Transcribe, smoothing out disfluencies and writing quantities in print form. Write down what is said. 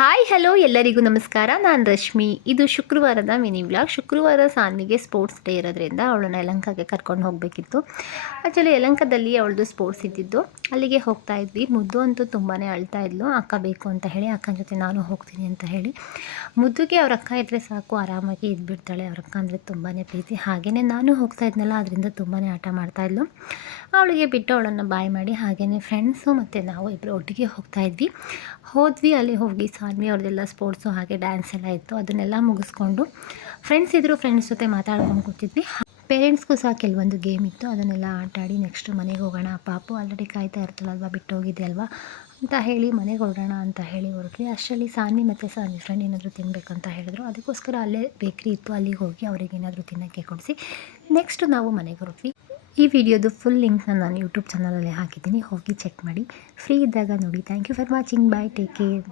Hi hello ಎಲ್ಲರಿಗೂ ನಮಸ್ಕಾರ. ನಾನು ರಶ್ಮಿ. ಇದು ಶುಕ್ರವಾರದ ಮಿನಿ ವ್ಲಾಗ್. ಶುಕ್ರವಾರ ಸಾನ್ವಿಗೆ ಸ್ಪೋರ್ಟ್ಸ್ ಡೇ ಇರೋದ್ರಿಂದ ಅವಳನ್ನ ಯಲಹಂಕಕ್ಕೆ ಕರ್ಕೊಂಡು ಹೋಗಬೇಕಿತ್ತು. ಆ್ಯಕ್ಚುಲಿ ಯಲಹಂಕದಲ್ಲಿ ಅವಳದು ಸ್ಪೋರ್ಟ್ಸ್ ಇದ್ದಿದ್ದು, ಅಲ್ಲಿಗೆ ಹೋಗ್ತಾ ಇದ್ವಿ. ಮುದ್ದು ಅಂತೂ ತುಂಬಾ ಅಳ್ತಾ ಇದ್ಲು, ಅಕ್ಕ ಬೇಕು ಅಂತ ಹೇಳಿ. ಅಕ್ಕನ ಜೊತೆ ನಾನು ಹೋಗ್ತೀನಿ ಅಂತ ಹೇಳಿ. ಮುದ್ದುಗೆ ಅವ್ರ ಅಕ್ಕ ಇದ್ದರೆ ಸಾಕು, ಆರಾಮಾಗಿ ಇದ್ಬಿಡ್ತಾಳೆ. ಅವ್ರ ಅಕ್ಕ ಅಂದರೆ ತುಂಬಾ ಪ್ರೀತಿ. ಹಾಗೆಯೇ ನಾನು ಹೋಗ್ತಾ ಇದ್ನಲ್ಲ, ಅದರಿಂದ ತುಂಬಾ ಆಟ ಮಾಡ್ತಾಯಿದ್ಲು. ಅವಳಿಗೆ ಬಿಟ್ಟು ಅವಳನ್ನು ಬಾಯ್ ಮಾಡಿ ಹಾಗೆಯೇ ಫ್ರೆಂಡ್ಸು ಮತ್ತು ನಾವು ಇಬ್ಬರು ಒಟ್ಟಿಗೆ ಹೋಗ್ತಾ ಇದ್ವಿ. ಅಲ್ಲಿ ಹೋಗಿ ಸಾನ್ವಿ ಅವ್ರದ್ದೆಲ್ಲ ಸ್ಪೋರ್ಟ್ಸು ಹಾಗೆ ಡ್ಯಾನ್ಸ್ ಎಲ್ಲ ಇತ್ತು. ಅದನ್ನೆಲ್ಲ ಮುಗಿಸ್ಕೊಂಡು ಫ್ರೆಂಡ್ಸ್ ಇದ್ದರು, ಫ್ರೆಂಡ್ಸ್ ಜೊತೆ ಮಾತಾಡ್ಕೊಂಡು ಕೂತಿದ್ವಿ. ಪೇರೆಂಟ್ಸ್ಗೂ ಸಹ ಕೆಲವೊಂದು ಗೇಮ್ ಇತ್ತು, ಅದನ್ನೆಲ್ಲ ಆಟಾಡಿ ನೆಕ್ಸ್ಟ್ ಮನೆಗೆ ಹೋಗೋಣ. ಪಾಪು ಆಲ್ರೆಡಿ ಕಾಯ್ತಾ ಇರ್ತಳಲ್ವ, ಬಿಟ್ಟು ಹೋಗಿದೆ ಅಲ್ವಾ ಅಂತ ಹೇಳಿ ಮನೆಗೆ ಹೊರಡೋಣ ಅಂತ ಹೇಳಿ ಹೊರಟ್ವಿ. ಅಷ್ಟರಲ್ಲಿ ಸಾನ್ವಿ ಮತ್ತು ಸಾನ್ವಿ ಫ್ರೆಂಡ್ ಏನಾದರೂ ತಿನ್ನಬೇಕಂತ ಹೇಳಿದ್ರು. ಅದಕ್ಕೋಸ್ಕರ ಅಲ್ಲೇ ಬೇಕ್ರಿ ಇತ್ತು, ಅಲ್ಲಿಗೆ ಹೋಗಿ ಅವ್ರಿಗೆ ಏನಾದರೂ ತಿನ್ನೋಕ್ಕೆ ಕೊಡಿಸಿ ನೆಕ್ಸ್ಟ್ ನಾವು ಮನೆಗೆ ಹೊರಟ್ವಿ. ಈ ವಿಡಿಯೋದು ಫುಲ್ ಲಿಂಕ್ನ ನಾನು ಯೂಟ್ಯೂಬ್ ಚಾನಲಲ್ಲಿ ಹಾಕಿದ್ದೀನಿ, ಹೋಗಿ ಚೆಕ್ ಮಾಡಿ. ಫ್ರೀ ಇದ್ದಾಗ ನೋಡಿ. Thank you for watching. Bye, take care.